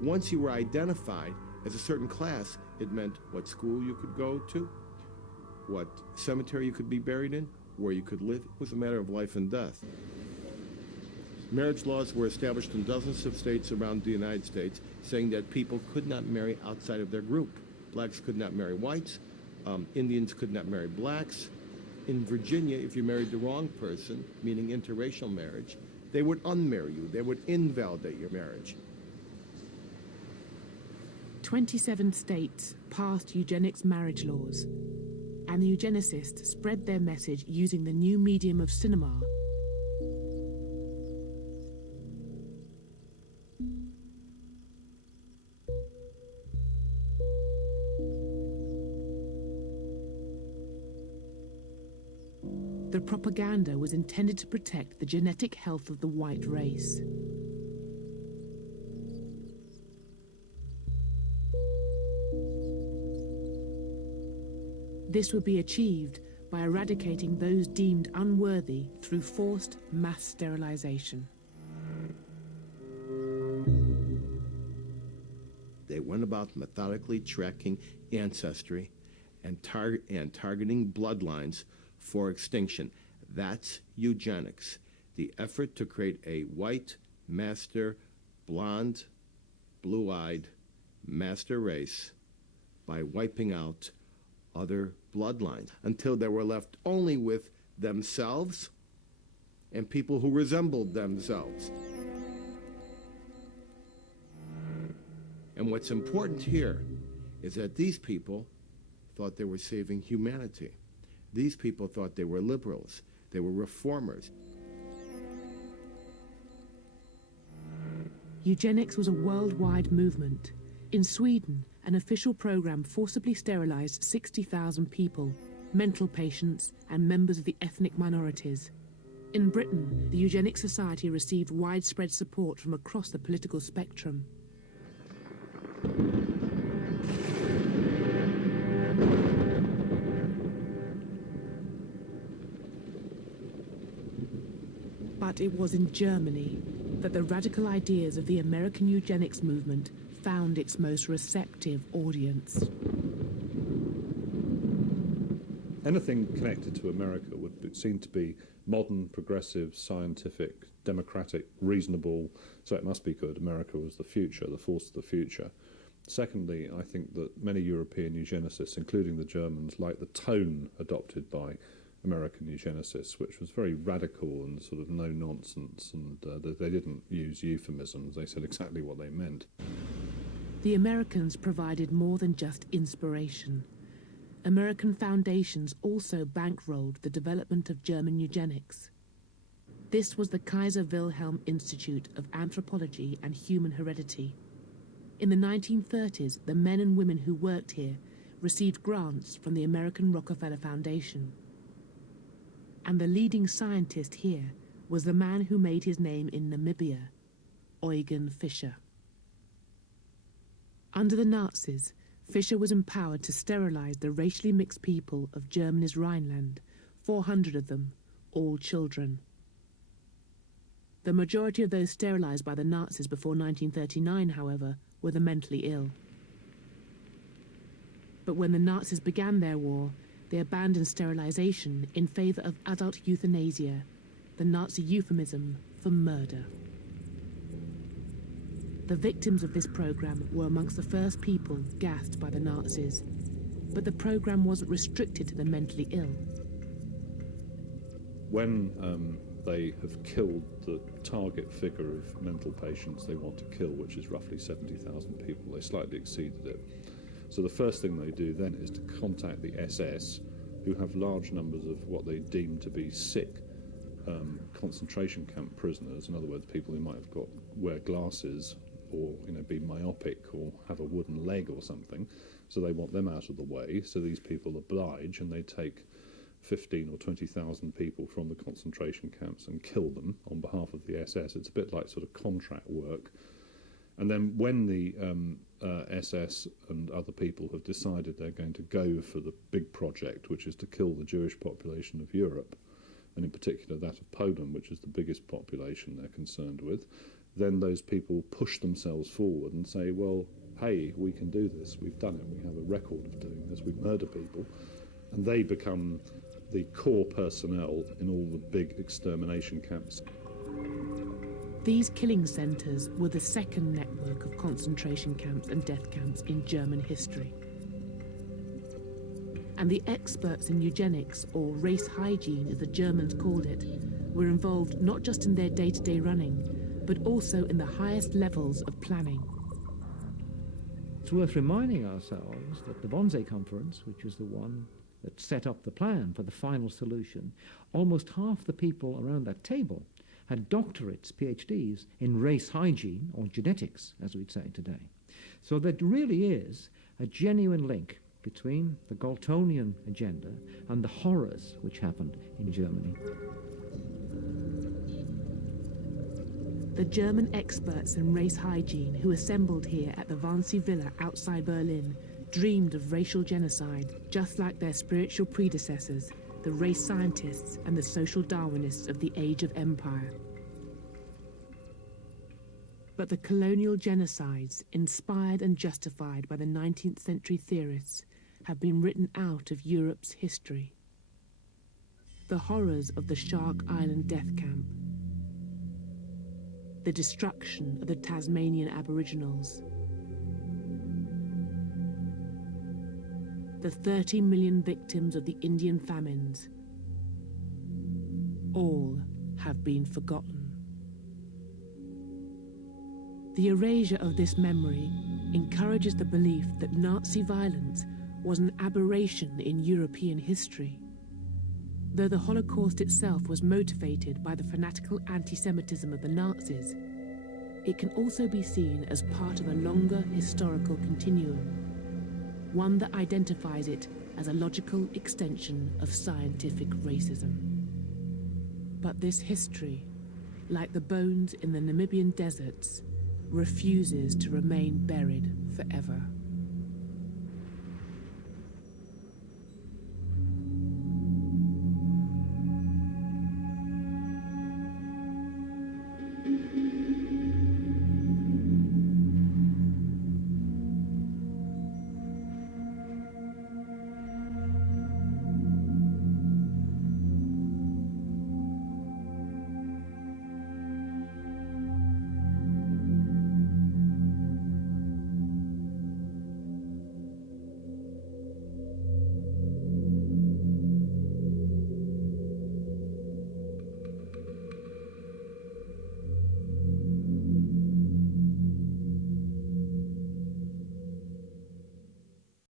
Once you were identified as a certain class, it meant what school you could go to, what cemetery you could be buried in, where you could live. It was a matter of life and death. Marriage laws were established in dozens of states around the United States, saying that people could not marry outside of their group. Blacks could not marry whites. Indians could not marry blacks. In Virginia, if you married the wrong person, meaning interracial marriage, they would unmarry you. They would invalidate your marriage. 27 states passed eugenics marriage laws, and the eugenicists spread their message using the new medium of cinema. The propaganda was intended to protect the genetic health of the white race. This would be achieved by eradicating those deemed unworthy through forced mass sterilization. They went about methodically tracking ancestry and targeting bloodlines for extinction. That's eugenics, the effort to create a white, master, blonde, blue-eyed master race by wiping out other bloodlines until they were left only with themselves and people who resembled themselves. And what's important here is that these people thought they were saving humanity. These people thought they were liberals. They were reformers. Eugenics was a worldwide movement. In Sweden, an official program forcibly sterilized 60,000 people, mental patients and members of the ethnic minorities. In Britain, the Eugenics Society received widespread support from across the political spectrum. But it was in Germany that the radical ideas of the American eugenics movement found its most receptive audience. Anything connected to America would seem to be modern, progressive, scientific, democratic, reasonable, so it must be good. America was the future, the force of the future. Secondly, I think that many European eugenicists, including the Germans, liked the tone adopted by American eugenicists, which was very radical and sort of no-nonsense, and they didn't use euphemisms. They said exactly what they meant. The Americans provided more than just inspiration. American foundations also bankrolled the development of German eugenics. This was the Kaiser Wilhelm-institutet of Anthropology and Human Heredity. In the 1930s, the men and women who worked here received grants from the American Rockefeller Foundation. And the leading scientist here was the man who made his name in Namibia, Eugen Fischer. Under the Nazis, Fischer was empowered to sterilize the racially mixed people of Germany's Rhineland, 400 of them, all children. The majority of those sterilized by the Nazis before 1939, however, were the mentally ill. But when the Nazis began their war, they abandoned sterilization in favor of adult euthanasia, the Nazi euphemism for murder. The victims of this program were amongst the first people gassed by the Nazis, but the program wasn't restricted to the mentally ill. When they have killed the target figure of mental patients they want to kill, which is roughly 70,000 people, they slightly exceeded it. So the first thing they do then is to contact the SS, who have large numbers of what they deem to be sick concentration camp prisoners. In other words, people who might have wear glasses or be myopic or have a wooden leg or something. So they want them out of the way. So these people oblige and they take 15 or 20,000 people from the concentration camps and kill them on behalf of the SS. It's a bit like sort of contract work. And then when the SS and other people have decided they're going to go for the big project, which is to kill the Jewish population of Europe, and in particular that of Poland, which is the biggest population they're concerned with, then those people push themselves forward and say, well, hey, we can do this, we've done it, we have a record of doing this, we murder people, and they become the core personnel in all the big extermination camps. These killing centres were the second network of concentration camps and death camps in German history. And the experts in eugenics, or race hygiene as the Germans called it, were involved not just in their day-to-day running, but also in the highest levels of planning. It's worth reminding ourselves that the Wannsee Conference, which was the one that set up the plan for the final solution, almost half the people around that table had doctorates, PhDs, in race hygiene, or genetics, as we'd say today. So there really is a genuine link between the Galtonian agenda and the horrors which happened in Germany. The German experts in race hygiene who assembled here at the Wannsee Villa outside Berlin dreamed of racial genocide, just like their spiritual predecessors, the race scientists and the social Darwinists of the Age of Empire. But the colonial genocides, inspired and justified by the 19th century theorists, have been written out of Europe's history. The horrors of the Shark Island death camp, the destruction of the Tasmanian Aboriginals, the 30 million victims of the Indian famines, all have been forgotten. The erasure of this memory encourages the belief that Nazi violence was an aberration in European history. Though the Holocaust itself was motivated by the fanatical anti-Semitism of the Nazis, it can also be seen as part of a longer historical continuum, one that identifies it as a logical extension of scientific racism. But this history, like the bones in the Namibian deserts, refuses to remain buried forever.